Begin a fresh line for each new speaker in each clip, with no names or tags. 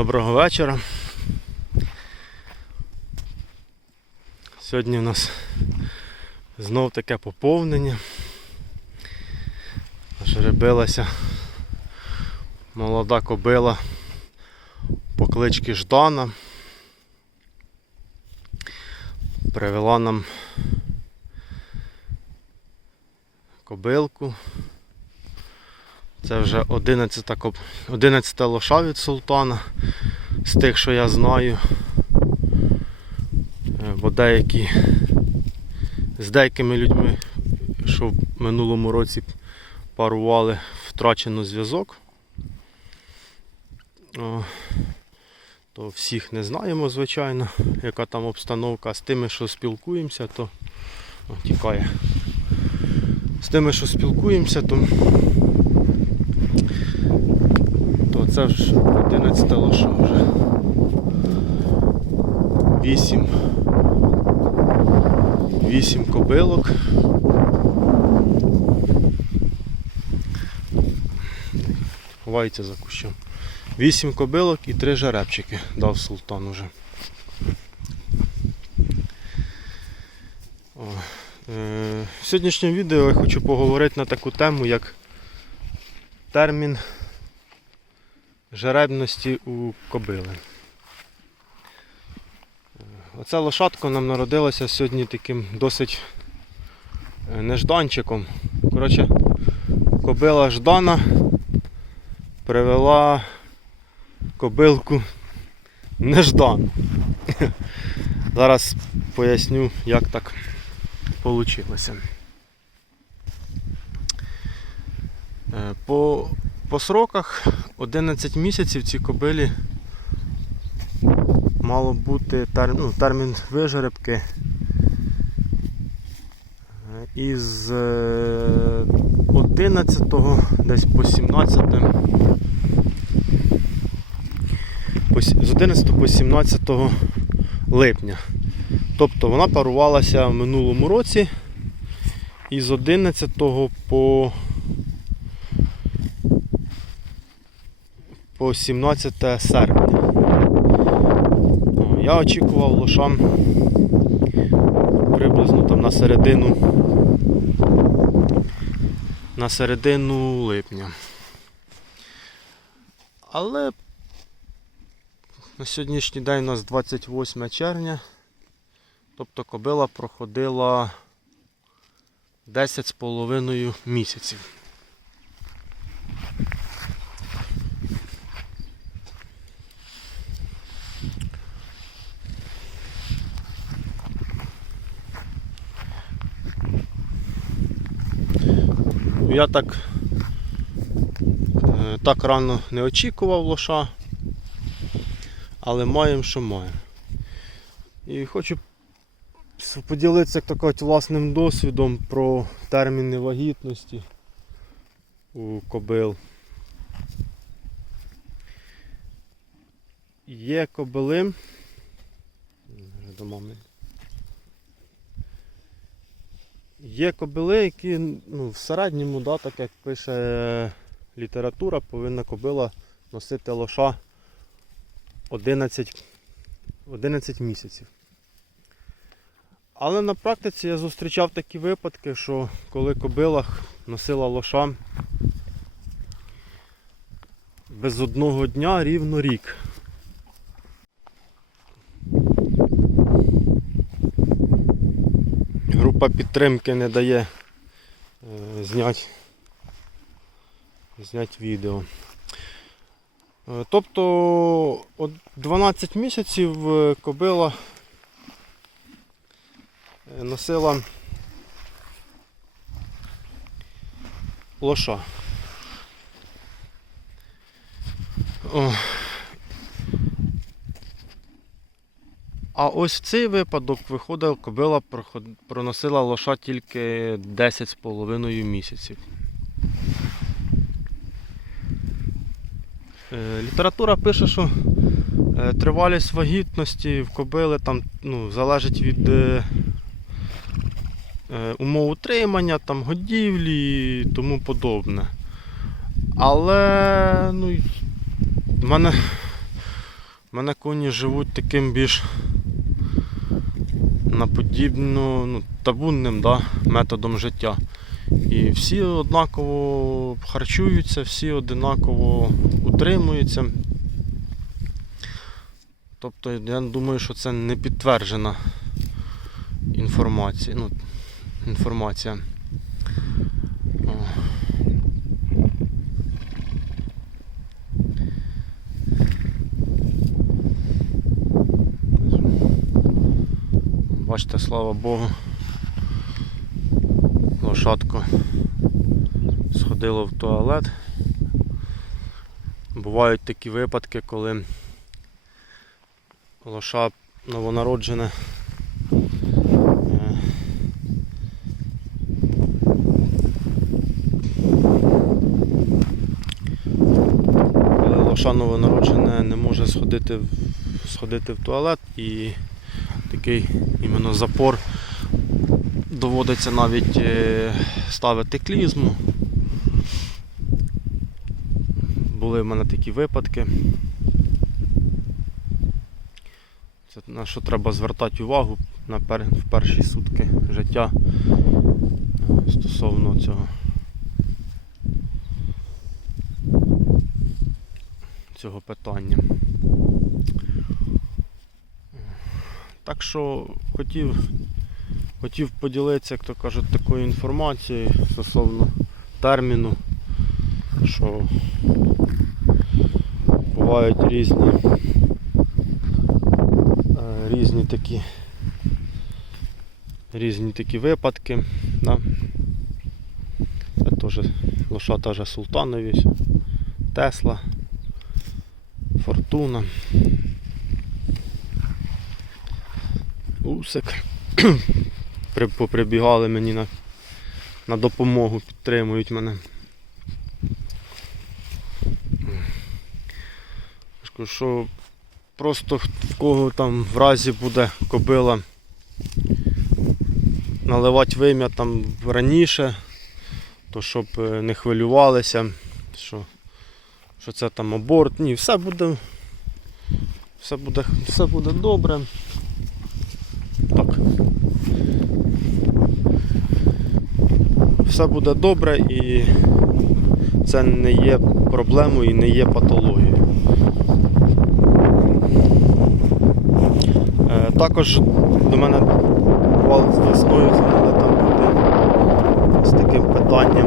Доброго вечора. Сьогодні у нас знов таке поповнення. Жеребилася молода кобила по кличці Ждана. Привела нам кобилку. Це вже 11 коб... 11 лоша від султана з тих, що я знаю. Е, Бо деякі з деякими людьми, що в минулому році парували, втрачено зв'язок. То всіх не знаємо, звичайно, яка там обстановка. З тими, що спілкуємося, то тікає. З тими, що спілкуємося, то це ж 11 лоша вже. 8. 8 кобилок. Ховається за кущом. 8 кобилок і 3 жеребчики дав султан уже. О, е, в сьогоднішньому відео я хочу поговорити на таку тему, як термін жеребності у кобили. Е, Оце лошадко нам народилося сьогодні таким досить е, нежданчиком. Коротше, кобила Ждана привела кобилку неждану. Зараз поясню, як так вийшло. По, по сроках. 11 місяців ці кобилі мало бути тер, ну, термін вижеребки із е, 11 десь по 17 по з 11 по 17 липня. Тобто вона парувалася в минулому році. І з 11 по по 17 серпня. Я очікував лошам приблизно там на середину на середину липня. Але на сьогоднішній день у нас 28 червня. Тобто кобила проходила 10 з половиною місяців. Я так, е, так рано не очікував лоша, але маємо, що маємо. І хочу поділитися кажуть, власним досвідом про терміни вагітності у кобил. Є кобили. Вже до мами. Є кобили, які ну, в середньому, да, так як пише література, повинна кобила носити лоша 11, 11 місяців. Але на практиці я зустрічав такі випадки, що коли кобила носила лоша без одного дня рівно рік. Група підтримки не дає е, зняти зняти відео. Е, Тобто от 12 місяців е, кобила носила лоша. О. А ось в цей випадок виходить, кобила проносила лоша тільки 10,5 місяців. Е, Література пише, що е, тривалість вагітності в кобили там, ну, залежить від е, умов утримання, там, годівлі і тому подобне. Але ну, в мене У мене коні живуть таким більш наподібно ну, табунним да, методом життя. І всі однаково харчуються, всі однаково утримуються. Тобто я думаю, що це не підтверджена інформація. Ну, інформація. О. Бачите, слава Богу. Лошадко сходило в туалет. Бувають такі випадки, коли лоша новонароджене е, коли лоша новонароджене не може сходити в, сходити в туалет і такий іменно запор доводиться навіть е, ставити клізму. Були в мене такі випадки. Це на що треба звертати увагу на пер... в перші сутки життя стосовно цього. Цього питання. Так що хотів, хотів поділитися, як то кажуть, такою інформацією стосовно терміну, що бувають різні е, різні такі різні такі випадки. Да? Це теж лоша та же Султанові, Тесла, Фортуна. Усик. Поприбігали мені на, на допомогу, підтримують мене. Що просто в кого там в разі буде кобила наливати вим'я там раніше, то щоб е, не хвилювалися, що, що це там аборт. Ні, все буде, все буде, все буде добре. Так. Все буде добре і це не є проблемою і не є патологією. Е, Також до мене бувало з весною дзвонили там люди з таким питанням.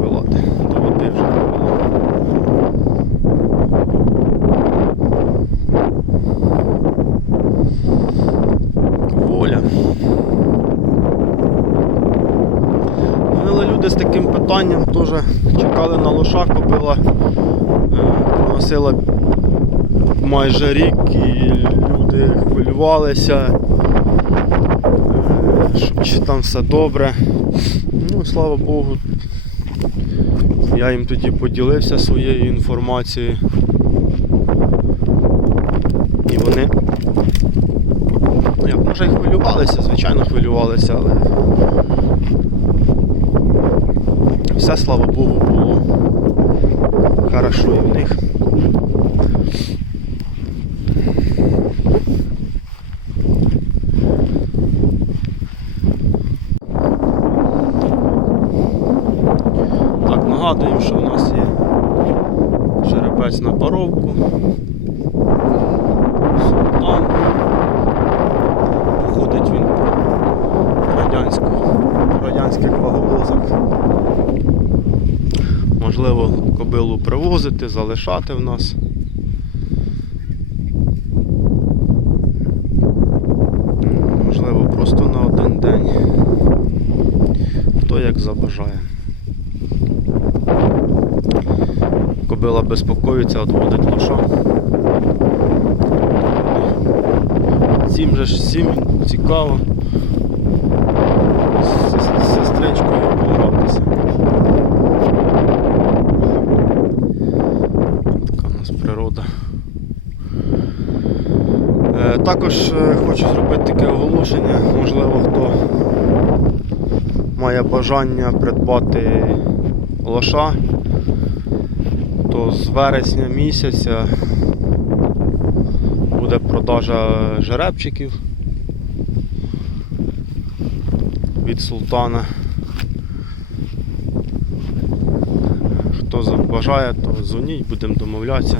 Вилати, до води вже не було. Воля. Дзвонили люди з таким питанням, теж чекали на лоша, кобила е, носила майже рік і люди хвилювалися, е, чи там все добре. Ну, слава Богу, я їм тоді поділився своєю інформацією. І вони Ну, як може і хвилювалися, звичайно хвилювалися, але все, слава Богу, було хорошо і них. Так, нагадуємо, що у нас є жеребець на паровку. Султан. Ходить він по радянську, по радянських ваговозах. Можливо, кобилу привозити, залишати в нас. Можливо, просто на один день. Хто як забажає. Кобила безпокоїться, відводить лоша. Всім же ж всім цікаво з сестричкою погратися. Така у нас природа. Е, Також е, хочу зробити таке оголошення, можливо, хто має бажання придбати лоша що з вересня місяця буде продажа жеребчиків від султана. Хто забажає, то дзвоніть, будемо домовлятися.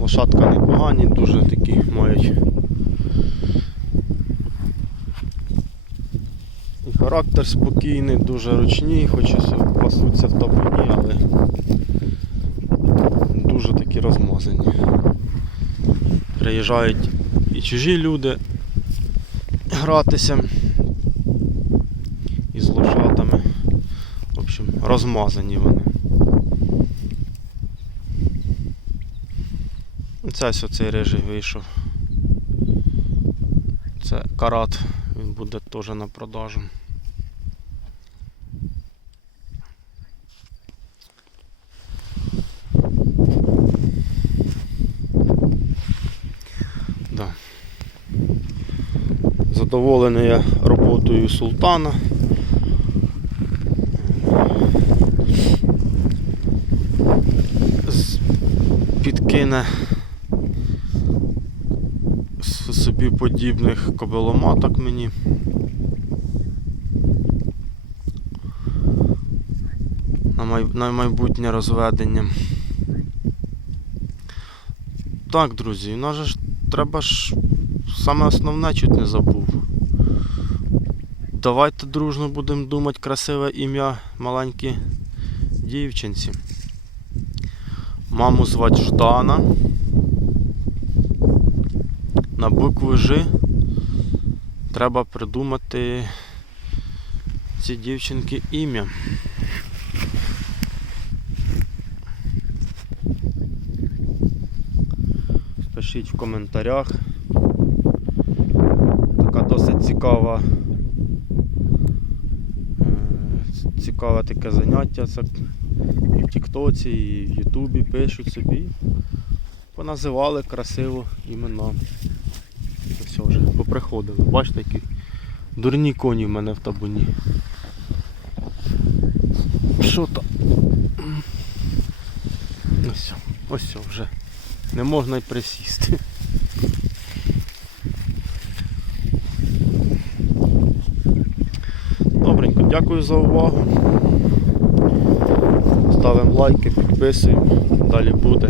Лошадка непогані, дуже такі мають. І характер спокійний, дуже ручні, хоч і пасуться в табуні, але дуже такі розмазані. Приїжджають і чужі люди гратися із лошатами. В общем, розмазані вони. Це ось оцей рижий вийшов. Це карат, він буде теж на продажу. Да. Задоволений я роботою султана. З- С- собі подібних кобиломаток мені. На, майбутнє розведення. Так, друзі, у нас ж треба ж саме основне чуть не забув. Давайте дружно будемо думати красиве ім'я маленькій дівчинці. Маму звати Ждана. На букву Ж треба придумати цій дівчинки ім'я. Пишіть в коментарях. Така досить цікава. е, Цікаве таке заняття. Це і в Тіктоці, і в Ютубі пишуть собі. Поназивали красиво імена. Все вже поприходили. Бачите, які дурні коні в мене в табуні. Що там? Ось, ось вже. Не можна й присісти. Добренько, дякую за увагу. Ставимо лайки, підписуємо. Далі буде.